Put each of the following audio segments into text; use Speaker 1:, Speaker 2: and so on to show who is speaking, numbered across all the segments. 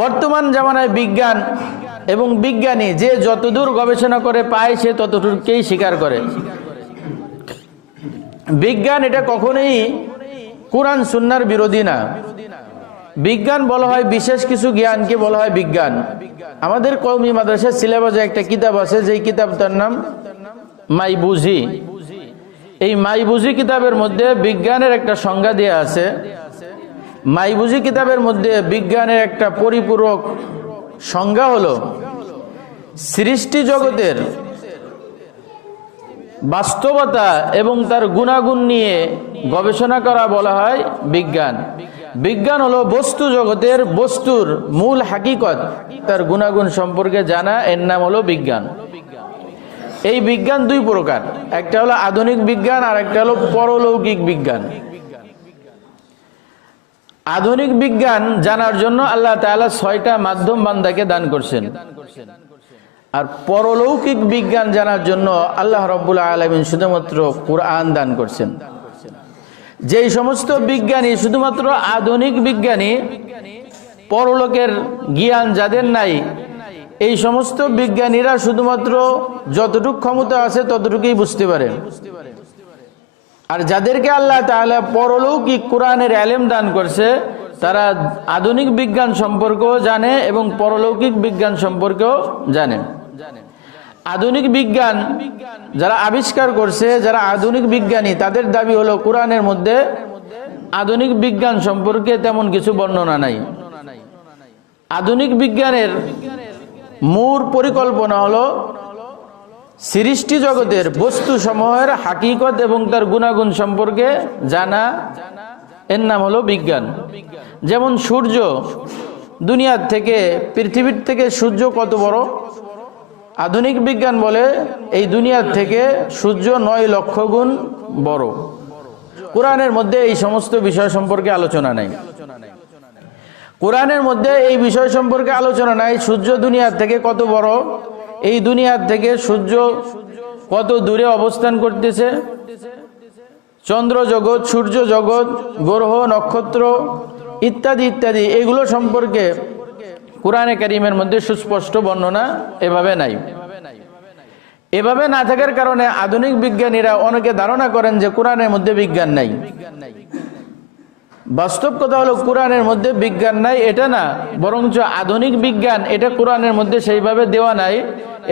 Speaker 1: বর্তমান জামানায় বিজ্ঞান এবং বিজ্ঞানী যে যতদূর গবেষণা করে পায়, সে ততটুকুকেই স্বীকার করে। বিজ্ঞান এটা কখনোই কোরআন, সুন্নার বিরোধী না। বিজ্ঞান বলা হয় বিশেষ কিছু জ্ঞানকে বলা হয় বিজ্ঞান। আমাদের কৌমি মাদ্রাসার সিলেবাসে একটা কিতাব আছে, যেই কিতাবটার নাম মাই বুঝি এই মাই বুঝি কিতাবের মধ্যে বিজ্ঞানের একটা সংজ্ঞা দেওয়া আছে মাই বুঝি কিতাবের মধ্যে বিজ্ঞানের একটা পরিপূরক সংজ্ঞা হলো, সৃষ্টি জগতের বাস্তবতা এবং তার গুণাগুণ নিয়ে গবেষণা করা বলা হয় বিজ্ঞান। বিজ্ঞান হলো বস্তু জগতের বস্তুর মূল হাকিকত। তার গুণাগুণ সম্পর্কে জানা, এর নাম হলো বিজ্ঞান। এই বিজ্ঞান দুই প্রকার, একটা হলো আধুনিক বিজ্ঞান আর একটা হলো পরলৌকিক বিজ্ঞান। আধুনিক বিজ্ঞান জানার জন্য আল্লাহ তাআলা ছয়টা মাধ্যম বান্দাকে দান করছেন। আর পরলৌকিক বিজ্ঞান জানার জন্য আল্লাহ রব্বুল আলমিন শুধুমাত্র কোরআন দান করছেন। যেই সমস্ত বিজ্ঞানী, শুধুমাত্র আধুনিক বিজ্ঞানী, পরলোকের জ্ঞান যাদের নাই, এই সমস্ত বিজ্ঞানীরা শুধুমাত্র যতটুক ক্ষমতা আছে ততটুকুই বুঝতে পারে আর যাদেরকে আল্লাহ তাহলে পরলৌকিক কোরআনের আলেম দান করছে, তারা আধুনিক বিজ্ঞান সম্পর্কেও জানে এবং পরলৌকিক বিজ্ঞান সম্পর্কেও জানে। আধুনিক বিজ্ঞান যারা আবিষ্কার করছে, যারা আধুনিক বিজ্ঞানী, তাদের দাবি হলো কোরআনের মধ্যে আধুনিক বিজ্ঞান সম্পর্কে তেমন কিছু বর্ণনা নাই। আধুনিক বিজ্ঞানের মূল পরিকল্পনা হলো সৃষ্টি জগতের বস্তু সমূহের হাকিকত এবং তার গুণাগুণ সম্পর্কে জানা। এর নাম হলো বিজ্ঞান। যেমন সূর্য দুনিয়ার থেকে, পৃথিবীর থেকে সূর্য কত বড়? আধুনিক বিজ্ঞান বলে এই দুনিয়ার থেকে সূর্য নয় লক্ষ গুণ বড়। কোরআনের মধ্যে এই সমস্ত বিষয় সম্পর্কে আলোচনা নেই। কোরআনের মধ্যে এই বিষয় সম্পর্কে আলোচনা নাই, সূর্য দুনিয়ার থেকে কত বড়? এই দুনিয়ার থেকে সূর্য কত দূরে অবস্থান করতেছে? চন্দ্র জগৎ, সূর্য জগৎ, গ্রহ, নক্ষত্র ইত্যাদি ইত্যাদি। এগুলো সম্পর্কে কোরআনে কারিমের মধ্যে সুস্পষ্ট বর্ণনা এভাবে নাই। এভাবে না থাকার কারণে আধুনিক বিজ্ঞানীরা অনেকে ধারণা করেন যে কোরআনের মধ্যে বিজ্ঞান নাই। বাস্তব কথা হলো কোরআনের মধ্যে বিজ্ঞান নাই, এটা না। বরঞ্চ আধুনিক বিজ্ঞান, এটা কোরআনের মধ্যে সেইভাবে দেওয়া নাই।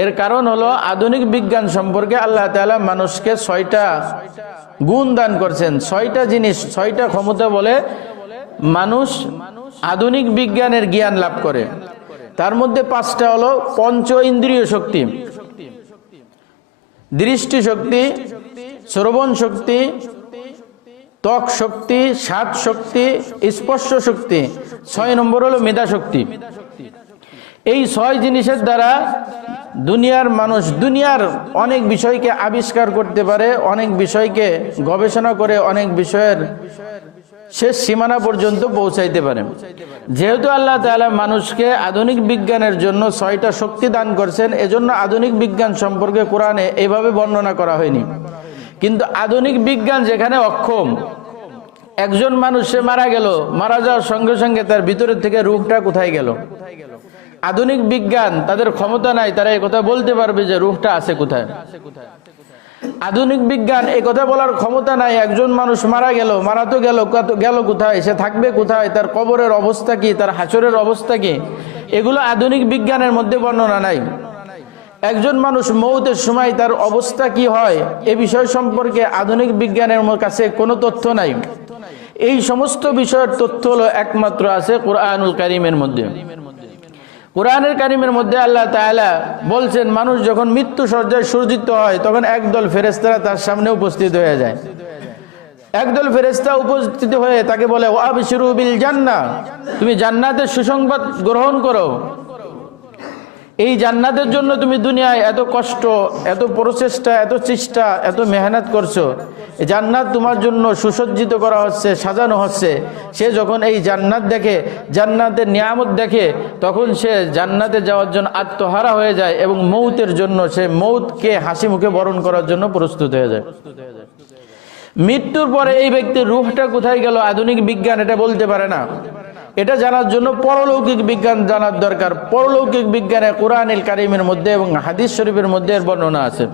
Speaker 1: এর কারণ হলো আধুনিক বিজ্ঞান সম্পর্কে আল্লাহ তাআলা মানুষকে ছয়টা গুণ দান করছেন। ছয়টা জিনিস, ছয়টা ক্ষমতা বলে মানুষ আধুনিক বিজ্ঞানের জ্ঞান লাভ করে। তার মধ্যে পাঁচটা হলো পঞ্চ ইন্দ্রিয় শক্তি, দৃষ্টি শক্তি, শ্রবণ শক্তি, ত্বক শক্তি সাত শক্তি, স্পর্শ শক্তি। ছয় নম্বর হলো মেধা শক্তি। এই ছয় জিনিসের দ্বারা দুনিয়ার মানুষ, দুনিয়ার অনেক বিষয়কে আবিষ্কার করতে পারে, অনেক বিষয়কে গবেষণা করে, অনেক বিষয়ের শেষ সীমানা পর্যন্ত পৌঁছাইতে পারে। যেহেতু আল্লাহ তাআলা মানুষকে আধুনিক বিজ্ঞানের জন্য ছয়টা শক্তি দান করছেন, এজন্য আধুনিক বিজ্ঞান সম্পর্কে কোরআনে এভাবে বর্ণনা করা হয়নি। কিন্তু আধুনিক বিজ্ঞান যেখানে অক্ষম, একজন মানুষ সে মারা গেল, মারা যাওয়ার সঙ্গে সঙ্গে তার ভিতরের থেকে রূপটা কোথায় গেল? আধুনিক বিজ্ঞান, তাদের ক্ষমতা নাই, তারা এই কথা বলতে পারবে যে রূপটা আছে কোথায়। আধুনিক বিজ্ঞান, এই কথা বলার ক্ষমতা নাই, একজন মানুষ মারা গেল, মারা তো গেল গেল কোথায়, সে থাকবে কোথায়, তার কবরের অবস্থা কি, তার হাসরের অবস্থা কি? এগুলো আধুনিক বিজ্ঞানের মধ্যে বর্ণনা নাই। একজন মানুষ মৌতের সময় তার অবস্থা কি হয়, এ বিষয় সম্পর্কে আধুনিক বিজ্ঞানের কাছে কোনো তথ্য নাই। এই সমস্ত বিষয়ের তথ্য হলো একমাত্র আছে কোরআনুল কারিমের মধ্যে। কোরআনের কারিমের মধ্যে আল্লাহ তালা বলছেন, মানুষ যখন মৃত্যু সজ্জায় সুরজিত হয়, তখন একদল ফেরেস্তারা তার সামনে উপস্থিত হয়ে যায়। একদল ফেরেস্তা উপস্থিত হয়ে তাকে বলে ওয়াবিশিরু বিল জান্না তুমি জান্নাতের সুসংবাদ গ্রহণ করো। এই জান্নাতের জন্য তুমি দুনিয়ায় এত কষ্ট, এত প্রচেষ্টা, এত চেষ্টা, এত মেহনত করছ। জান্নাত তোমার জন্য সুসজ্জিত করা হচ্ছে, সাজানো হচ্ছে। সে যখন এই জান্নাত দেখে, জান্নাতের নিয়ামত দেখে, তখন সে জান্নাতে যাওয়ার জন্য আত্মহারা হয়ে যায় এবং মৌতের জন্য সে মৌতকে হাসি মুখে বরণ করার জন্য প্রস্তুত হয়ে যায়। মৃত্যুর পরে এই ব্যক্তির রুহটা কোথায় গেল? আধুনিক বিজ্ঞান এটা বলতে পারে না। এটা জানার জন্য পরলৌকিক বিজ্ঞান জানার দরকার। পরলৌকিক বিজ্ঞানে কোরআনিল কারিমের মধ্যে এবং হাদিস শরীফের মধ্যে এর বর্ণনা আছে।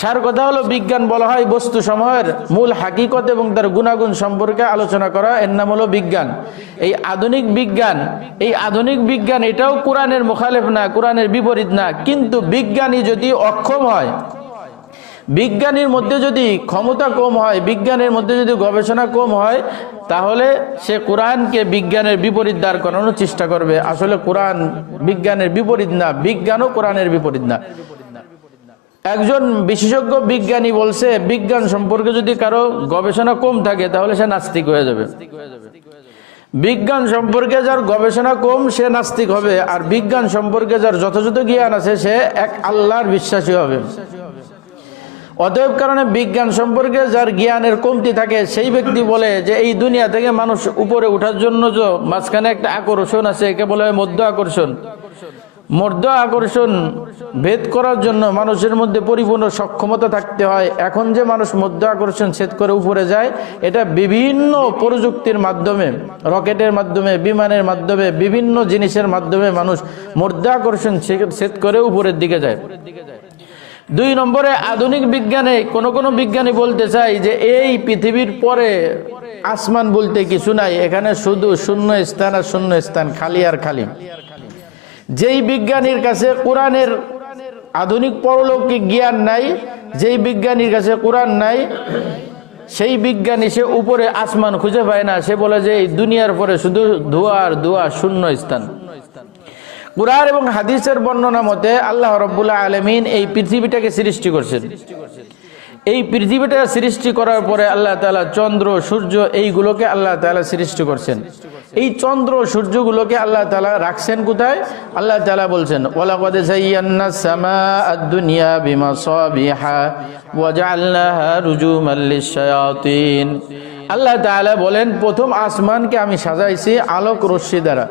Speaker 1: সার কথা হলো, বিজ্ঞান বলা হয় বস্তু সমূহের মূল হাকিকত এবং তার গুণাগুণ সম্পর্কে আলোচনা করা, এর নাম হলো বিজ্ঞান। এই আধুনিক বিজ্ঞান, এই আধুনিক বিজ্ঞান এটাও কোরআনের মোখালেফ না, কোরআনের বিপরীত না। কিন্তু বিজ্ঞানী যদি অক্ষম হয় বিজ্ঞানীর মধ্যে যদি ক্ষমতা কম হয়, বিজ্ঞানের মধ্যে যদি গবেষণা কম হয়, তাহলে সে কোরআনকে বিজ্ঞানের বিপরীত দাঁড় করানোর চেষ্টা করবে। আসলে কোরআন বিজ্ঞানের বিপরীত না, বিজ্ঞানও কোরআনের বিপরীত না। একজন বিশেষজ্ঞ বিজ্ঞানী বলছে, বিজ্ঞান সম্পর্কে যদি কারও গবেষণা কম থাকে, তাহলে সে নাস্তিক হয়ে যাবে। বিজ্ঞান সম্পর্কে যার গবেষণা কম, সে নাস্তিক হবে। আর বিজ্ঞান সম্পর্কে যার যথাযথ জ্ঞান আছে, সে এক আল্লাহর বিশ্বাসী হবে। অতএব কারণে বিজ্ঞান সম্পর্কে যার জ্ঞানের কমতি থাকে, সেই ব্যক্তি বলে যে এই দুনিয়া থেকে মানুষ উপরে ওঠার জন্য যে মাঝখানে একটা আকর্ষণ আছে, একে বলে হয় মধ্য আকর্ষণ। মধ্য আকর্ষণ ভেদ করার জন্য মানুষের মধ্যে পরিপূর্ণ সক্ষমতা থাকতে হয়। এখন যে মানুষ মধ্য আকর্ষণ ছেদ করে উপরে যায়, এটা বিভিন্ন প্রযুক্তির মাধ্যমে, রকেটের মাধ্যমে, বিমানের মাধ্যমে, বিভিন্ন জিনিসের মাধ্যমে মানুষ মধ্য আকর্ষণ ছেদ করে উপরের দিকে যায়। দুই নম্বরে, আধুনিক বিজ্ঞানে কোন কোন বিজ্ঞানী বলতে চাই যে এই পৃথিবীর পরে আসমান বলতে কিছু নাই, এখানে শুধু শূন্য স্থান আর শূন্য স্থান খালি আর খালি। যেই বিজ্ঞানীর কাছে কোরআনের আধুনিক পরলৌকিক জ্ঞান নাই, যেই বিজ্ঞানীর কাছে কোরআন নাই, সেই বিজ্ঞানী সে উপরে আসমান খুঁজে পায় না। সে বলে যে এই দুনিয়ার পরে শুধু ধোয়া আর ধোয়া শূন্য স্থান কুরআন এবং হাদিসের বর্ণনা মতে আল্লাহ রব্বুল্লাহ আলমিন এই পৃথিবীটাকে সৃষ্টি করছেন। এই পৃথিবীটা সৃষ্টি করার পরে আল্লাহ তালা চন্দ্র, সূর্য এইগুলোকে আল্লাহ তালা সৃষ্টি করছেন। এই চন্দ্র, সূর্যগুলোকে আল্লাহ তালা রাখছেন কোথায়? আল্লাহ তালা বলছেন ওলাকদে আল্লাহ বলেন, প্রথম আসমানকে আমি সাজাইছি আলোক রশ্মি দ্বারা।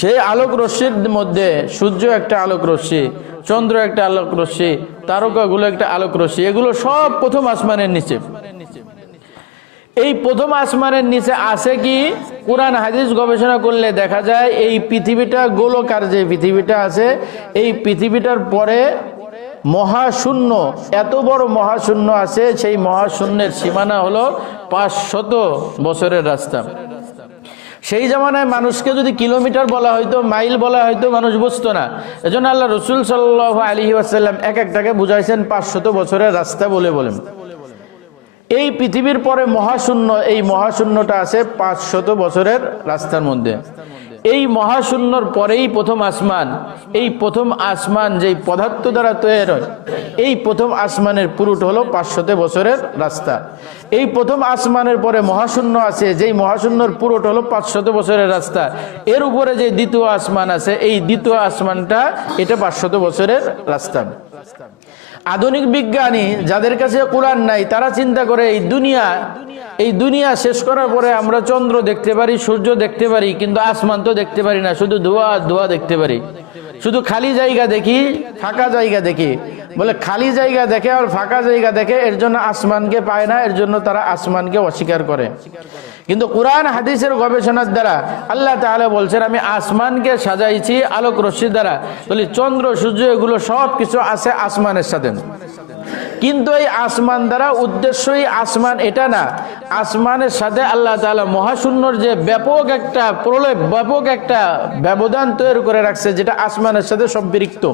Speaker 1: সেই আলোক রশ্মির মধ্যে সূর্য একটা আলোক রশ্মি, চন্দ্র একটা আলোক রশ্মি, তারকাগুলো একটা আলোক রশ্মি, এগুলো সব প্রথম আসমানের নিচে। এই প্রথম আসমানের নিচে আছে কি? কোরআন, হাদিস গবেষণা করলে দেখা যায়, এই পৃথিবীটা গোলকার যে পৃথিবীটা আছে, এই পৃথিবীটার পরে মহাশূন্য। এত বড় মহাশূন্য আছে, সেই মহাশূন্যের সীমানা হলো পাঁচশত বছরের রাস্তা। সেই জামানায় মানুষকে যদি কিলোমিটার বলা হয়তো মাইল বলা হয়তো মানুষ বুঝতো না। এজন্য আল্লাহ রসুল সাল্লাহ আলী আসাল্লাম এক একটাকে বুঝাইছেন পাঁচশত বছরের রাস্তা বলে বলেন। এই পৃথিবীর পরে মহাশূন্য, এই মহাশূন্যটা আছে পাঁচশত বছরের রাস্তার মধ্যে। এই মহাশূন্যর পরেই প্রথম আসমান, এই প্রথম আসমান যেই পদার্থ দ্বারা তৈরি হয় এই প্রথম আসমানের পুরুট হলো পাঁচশত বছরের রাস্তা। এই প্রথম আসমানের পরে মহাশূন্য আছে, যেই মহাশূন্যর পুরোট হলো পাঁচশত বছরের রাস্তা। এর উপরে যে দ্বিতীয় আসমান আছে, এই দ্বিতীয় আসমানটা এটা পাঁচশত বছরের রাস্তা। আধুনিক বিজ্ঞানী যাদের কাছে কোরআন নাই, তারা চিন্তা করে এই দুনিয়া এই দুনিয়া শেষ করার পরে আমরা চন্দ্র দেখতে পারি, সূর্য দেখতে পারি, কিন্তু আসমান তো দেখতে পারি না, শুধু ধোয়া ধোয়া দেখতে পারি। শুধু খালি জায়গা দেখি, ফাঁকা জায়গা দেখি। বলে খালি জায়গা দেখে আর ফাঁকা জায়গা দেখে, এর জন্য আসমানকে পায় না, এর জন্য তারা আসমানকে অস্বীকার করে। কিন্তু কোরআন, হাদিসের গবেষণার দ্বারা আল্লাহ তাহলে বলছেন, আমি আসমানকে সাজাইছি আলোক রশ্মি দ্বারা। বলি চন্দ্র, সূর্য, এগুলো সব কিছু আছে আসমানের সাথে। কিন্তু এই আসমান দ্বারা উদ্দেশ্যই আসমান এটা না। আসমানের সাথে আল্লাহ তালা মহাশূন্যর যে ব্যাপক একটা প্রলয় ব্যাপক একটা ব্যবধান তৈরি করে রাখছে, যেটা আসমানের সাথে সম্পৃক্ত।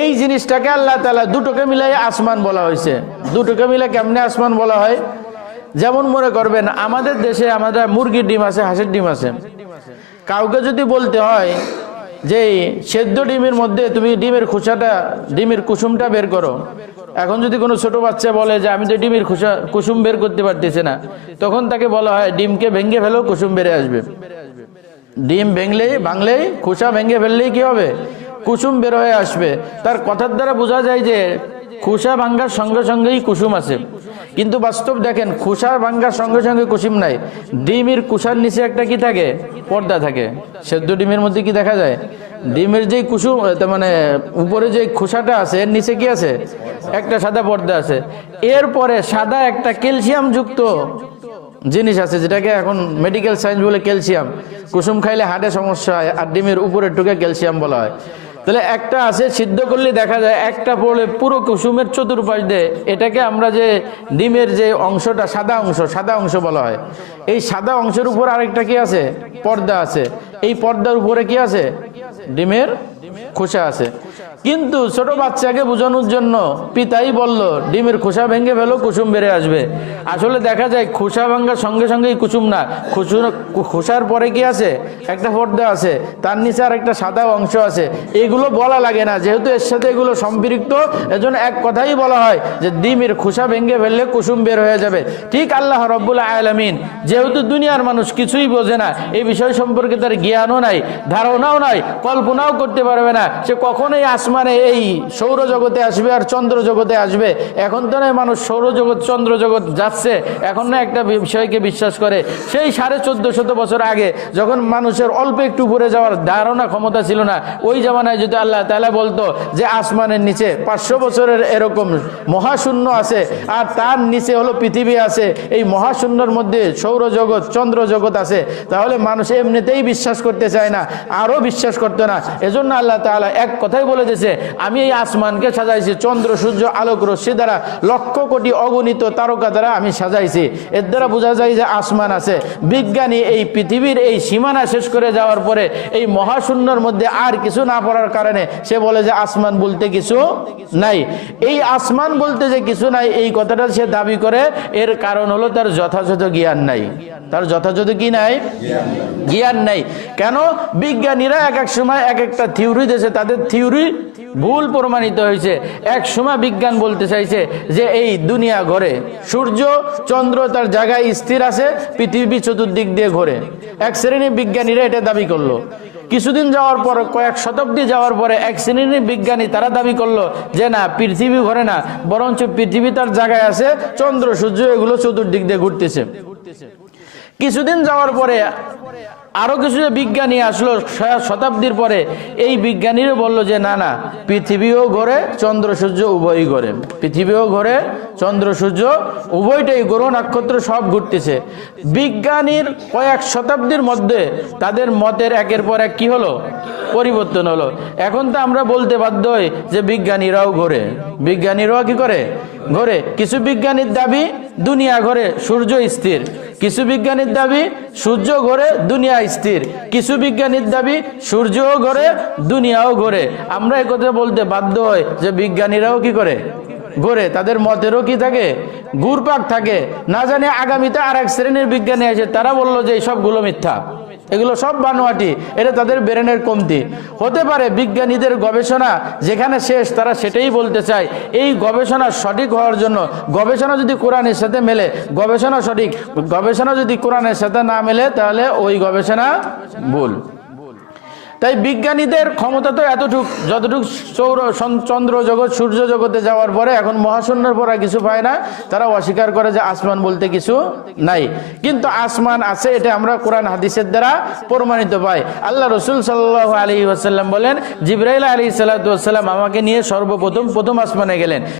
Speaker 1: এই জিনিসটাকে আল্লাহ তালা দুটোকে মিলাই আসমান বলা হয়েছে। দুটোকে মিলে কেমনে আসমান বলা হয়? যেমন মনে করবেন, আমাদের দেশে আমাদের মুরগির ডিম আছে, হাঁসের ডিম আছে। কাউকে যদি বলতে হয় যে সেদ্ধ ডিমের মধ্যে তুমি ডিমের খোসাটা, ডিমের কুসুমটা বের করো। এখন যদি কোনো ছোট বাচ্চা বলে যে, আমি তো ডিমের খোসা, কুসুম বের করতে পারতেছি না, তখন তাকে বলা হয়, ডিমকে ভেঙে ফেলেও কুসুম বেড়ে আসবে। ডিম ভেঙলেই, ভাঙলেই, খোসা ভেঙে ফেললেই কি হবে? কুসুম বের হয়ে আসবে। তার কথার দ্বারা বোঝা যায় যে খোসা ভাঙ্গার সঙ্গে সঙ্গেই কুসুম আছে। কিন্তু বাস্তব দেখেন খোসা ভাঙ্গার সঙ্গে সঙ্গে কুসুম নাই। ডিমের কুসার নিচে একটা কি থাকে? পর্দা থাকে। সেদ্ধ ডিমের মধ্যে কি দেখা যায়? ডিমের যে কুসুম মানে উপরে যে খোসাটা আছে, এর নিচে কি আছে? একটা সাদা পর্দা আছে। এরপরে সাদা একটা ক্যালসিয়াম যুক্ত জিনিস আছে, যেটাকে এখন মেডিকেল সায়েন্স বলে ক্যালসিয়াম। কুসুম খাইলে হার্টে সমস্যা হয়, আর ডিমের উপরের টুকে ক্যালসিয়াম বলা হয়। তাহলে একটা আছে সিদ্ধ করলে দেখা যায় একটা পড়লে পুরো কুসুমের চতুর্পাশ দিয়ে এটাকে আমরা যে ডিমের যে অংশটা, সাদা অংশ সাদা অংশ বলা হয়। এই সাদা অংশের উপর আরেকটা কি আছে? পর্দা আছে। এই পর্দার উপরে কি আছে? ডিমের খোসা আছে। কিন্তু ছোট বাচ্চাকে বোঝানোর জন্য পিতাই বলল, ডিমের খোসা ভেঙে ফেলো, কুসুম বেড়ে আসবে। আসলে দেখা যায়, খোসা ভাঙ্গার সঙ্গে সঙ্গেই কুসুম না। খুচুর খোসার পরে কি আছে? একটা পর্দা আছে। তার নিচে আর একটা সাদা অংশ আছে। এগুলো বলা লাগে না। যেহেতু এর সাথে এগুলো সম্পৃক্ত, এজন্য এক কথাই বলা হয় যে, ডিমের খোসা ভেঙে ফেললে কুসুম বের হয়ে যাবে। ঠিক আল্লাহ রব্বুল আলমিন, যেহেতু দুনিয়ার মানুষ কিছুই বোঝে না, এই বিষয় সম্পর্কে তার জ্ঞানও নাই, ধারণাও নাই, কল্পনাও করতে পারবে না। সে কখনোই আসমানে এই সৌরজগতে আসবে আর চন্দ্র জগতে আসবে। এখন তো নয়, মানুষ সৌরজগৎ চন্দ্র জগৎ যাচ্ছে। এখন না একটা বিষয়কে বিশ্বাস করে। সেই সাড়ে চোদ্দ শত বছর আগে যখন মানুষের অল্প একটু উপরে যাওয়ার ধারণা ক্ষমতা ছিল না, ওই জামানায় যদি আল্লাহ তালা বলতো যে আসমানের নিচে পাঁচশো বছরের এরকম মহাশূন্য আছে আর তার নিচে হলো পৃথিবী আছে, এই মহাশূন্যর মধ্যে সৌরজগৎ চন্দ্র জগৎ আছে, তাহলে মানুষ এমনিতেই বিশ্বাস করতে চায় না, আরও বিশ্বাস করতো না। এজন্য আল্লাহ তাআলা এক কথাই বলে দিয়েছে, আমি এই আসমানকে সাজাইছি, চন্দ্র, সূর্য, আলোক, রশ্মি দ্বারা লক্ষ কোটি অগণিত তারকা দ্বারা আমি সাজাইছি। এর দ্বারা বোঝা যায় যে আসমান আছে। বিজ্ঞানী এই পৃথিবীর এই সীমানা শেষ করে যাওয়ার পরে এই মহাশূন্যর মধ্যে আর কিছু না পড়ার কারণে সে বলে যে আসমান বলতে কিছু নাই। এই আসমান বলতে যে কিছু নাই, এই কথাটা সে দাবি করে। এর কারণ হলো তার যথাযথ জ্ঞান নাই। তার যথাযথ কি নাই? জ্ঞান নাই। কেন? বিজ্ঞানীরা এক এক সময় এক একটা থিওরি দিয়েছে, তাদের থিওরি ভুল প্রমাণিত হয়েছে। এক সময় বিজ্ঞান বলতে চাইছে যে এই দুনিয়া ঘরে, সূর্য, চন্দ্র তার জায়গায় স্থির আছে, পৃথিবী চতুর্দিক দিয়ে ঘোরে। এক শ্রেণির বিজ্ঞানীরা এটা দাবি করল। কিছুদিন যাওয়ার পর, কয়েক শতাব্দী যাওয়ার পরে এক শ্রেণির বিজ্ঞানী তারা দাবি করল যে না, পৃথিবী ঘরে না, বরঞ্চ পৃথিবী তার জায়গায় আছে, চন্দ্র, সূর্য, এগুলো চতুর্দিক দিয়ে ঘুরতেছে। কিছুদিন যাওয়ার পরে আরও কিছু যে বিজ্ঞানী আসলো শতাব্দীর পরে, এই বিজ্ঞানীরা বলল যে, না না, পৃথিবীও ঘরে, চন্দ্র, সূর্য উভয়ই ঘরে। পৃথিবীও ঘরে, চন্দ্র, সূর্য উভয়টাই গ্রহ, নক্ষত্র সব ঘুরতেছে। বিজ্ঞানীর কয়েক শতাব্দীর মধ্যে তাদের মতের একের পর এক কি হলো? পরিবর্তন হলো। এখন তো আমরা বলতে বাধ্য হই যে, বিজ্ঞানীরাও ঘোরে। বিজ্ঞানীরাও কি করে? ঘোরে। কিছু বিজ্ঞানীর দাবি, দুনিয়া ঘরে, সূর্য স্থির। কিছু বিজ্ঞানীর দাবি, সূর্য ঘরে, দুনিয়া স্থির। কিছু বিজ্ঞানীর দাবি, সূর্যও ঘরে, দুনিয়াও ঘরে। আমরা একথা বলতে বাধ্য হয় যে বিজ্ঞানীরাও কি করে? ঘোরে। তাদের মতেরও কি থাকে? গুরপাক থাকে। না জানে আগামীতে আর এক শ্রেণির বিজ্ঞানী আছে তারা বলল যে সবগুলো মিথ্যা। এগুলো সব বানোয়াটি, এটা তাদের ব্রেনের কমতি। হতে পারে বিজ্ঞানীদের গবেষণা, যেখানে শেষ, তারা সেটাই বলতে চায়, এই গবেষণা সঠিক হওয়ার জন্য। গবেষণা যদি কোরআনের সাথে মেলে, গবেষণা সঠিক, গবেষণা যদি কোরআনের সাথে না মেলে, তাহলে ওই গবেষণা ভুল। তাই বিজ্ঞানীদের ক্ষমতা তো এতটুক, যতটুক সৌর চন্দ্র জগৎ, সূর্য জগতে যাওয়ার পরে এখন মহাশূন্যের পর কিছু পায় না। তারা অস্বীকার করে যে আসমান বলতে কিছু নাই। কিন্তু আসমান আছে, এটা আমরা কোরআন হাদিসের দ্বারা প্রমাণিত পাই। আল্লাহ রসুল সাল্লাহ আলী ওয়াসাল্লাম বলেন, জিব্রাইল আলী সাল্লাম আমাকে নিয়ে সর্বপ্রথম, প্রথম আসমানে গেলেন।